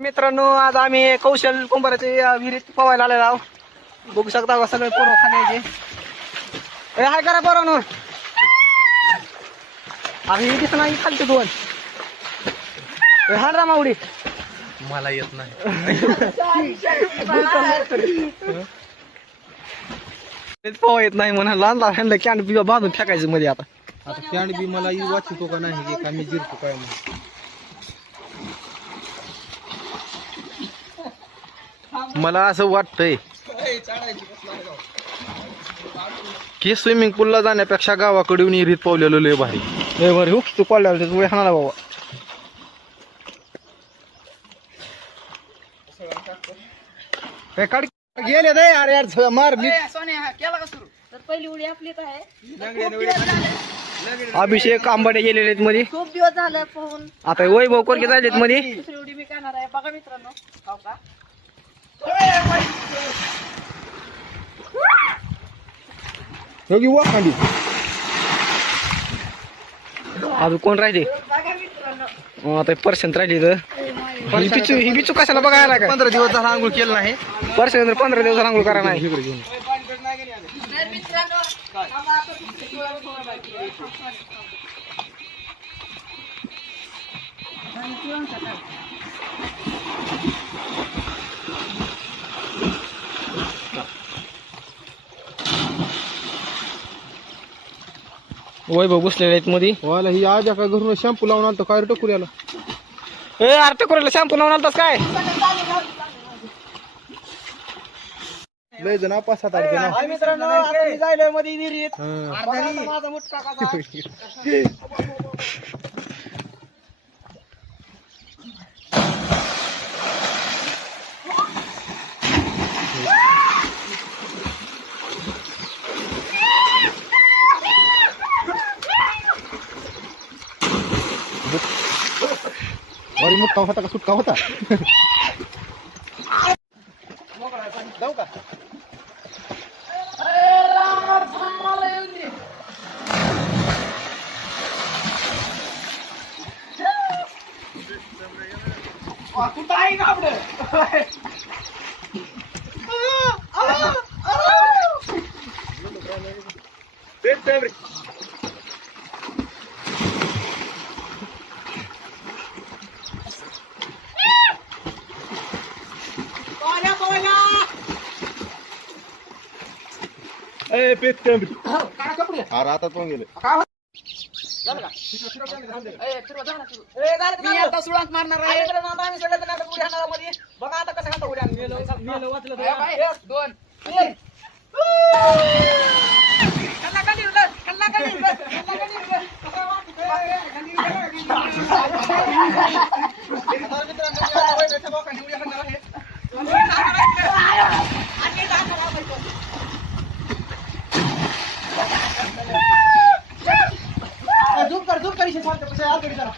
मित्रांनो, आज आम्ही कौशल कुंभाराचे विहिरीत पवायला आलेलो आहोत. बघू शकता का सगळे पोरं खाण्याचे. हाय करा पोरांनो. आम्ही दिसत नाही खालचे दोन. हा रामा उडी मला येत नाही. पवा येत नाही म्हणा. लहान लहान कॅन बिवा बांधून फेकायचं मध्ये. आता कॅन्ड बी मला वाचतो का नाही का मी जिरतो काय नाही. मला असं वाटतंय की स्विमिंग पूलला जाण्यापेक्षा गावाकडे येऊन विहिरीत पावलेलं लय भारी. लय बरं हो. तू कॉल लावले तू हाणाला बाबा. काढ गेले दे यार यार मार मी. पहिली उडी आपलीच आहे. अभिषेक आंबाडे गेलेले आहेत मध्ये. खूप दिवस झालं पोहून. आता वैभव कोरके झालेत मध्ये. दुसरी उडी मी करणार आहे. बघा मित्रांनो. हो का? खाली अजून कोण राहिले. बघा मित्रांनो. आता पर्सेंट राहिली तर ही बिचू कशाला बघायला का. 15 दिवस झाला आंघोळ केलं नाही. पर्सेंट 15 दिवस आंघोळ करा नाही. तर मित्रांनो, आम्हाला आता किती वेळ पोहायला पाहिजे. आणि किंवा काय? वैभव बसलेले आहेत मध्ये. वाला ही आज का घरून शॅम्पू लावून आलतो काय टकूर याला. अर्थ करायला शॅम्पू लावून आलतास काय. लय जण 5-7 जण. मित्रांनो, आता मी जायलोय मध्ये विहिरीत. हा. बघा आता माझा मुटका कसा. वरी मुक्का होता का सुटका होता. जाऊ का. कुठं आहे का आपलं. अरे आता पण गेले. मी आता सुळांक मारणार आहे. बघा आता कसं खाता उड्या. दोन झूम कर जरा.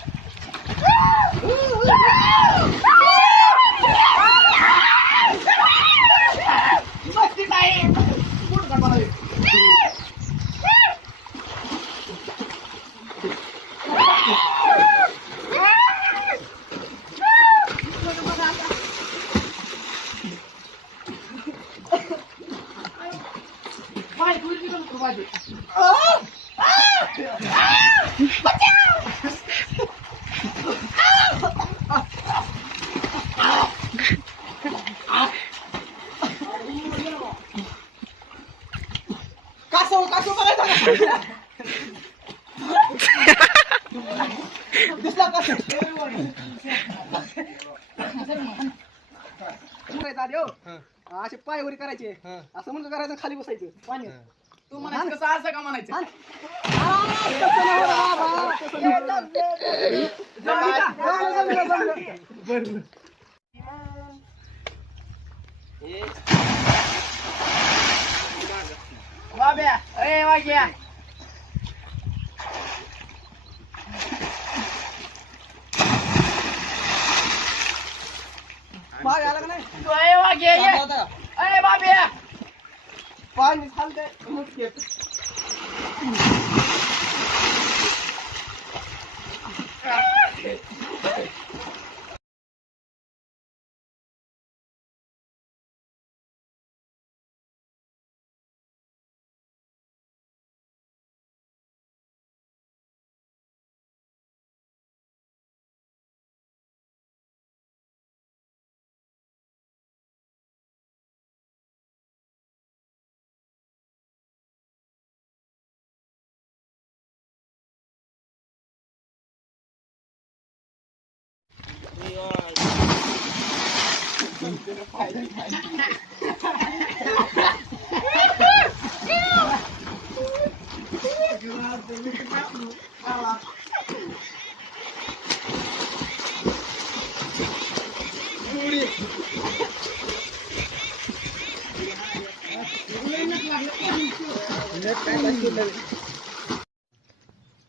कासव बघायचा. दिसला कासव. असे पाय वरी करायचे. असं म्हणलं करायचं खाली बसायचं पाणी. तू म्हणायचं कसं असं का म्हणायचं. बाब्या ए वाग्या. माग आला का नाही. बाब्या पाणी थांबते.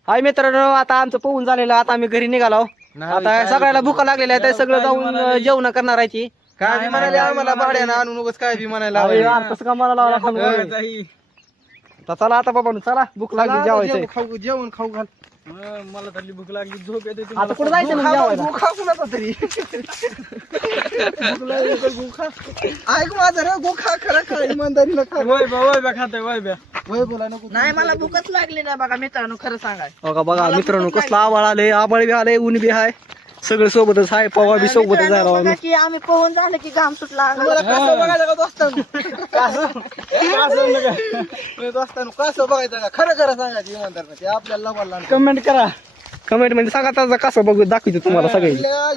हाय मित्रांनो, आता आमचं पोहून झालेलं आहे. आता आम्ही घरी निघालो. आता सगळ्याला भुका लागलेल्या आहेत. सगळं जाऊन जेवण करणार आहे ती. काय बी म्हणाले आम्हाला भाड्यानं आणून उगाच काय बी म्हणायला अरे लावायला. यार, तसं का मला लावला खाऊन? तर चला आता बाबा, चला भूक लागली, जेवायचंय. जेवण खाऊ घाल. मला तर भूक लागली, झोप येते. आता कुठं जायचं मग जेवायला? ऐक माझं रे, गोखा खरं खा इमानदारीला खा. वय खाते वय वय बोला नको. नाही मला भूकच लागली नाही बघा मित्रांनो, खरं सांगाय. बघा मित्रांनो, कसला आवाळ आले, आबाळ बी आले, ऊन बी आहे, सगळं सोबतच आहे. पवा बी सोबतच आहे. बघा की आम्ही पोहून झालं की घाम सुटला अंगाला. कसं बघायचं का दोस्तांनो? दोस्तांनो कसं बघायचं का? खरं खरं सांगायचं इमानदारीनं. ते आपल्याला बोलला कमेंट करा. कमेंट मध्ये सांगा त्याचा कसं बघू, दाखवतो तुम्हाला सगळे. आपल्या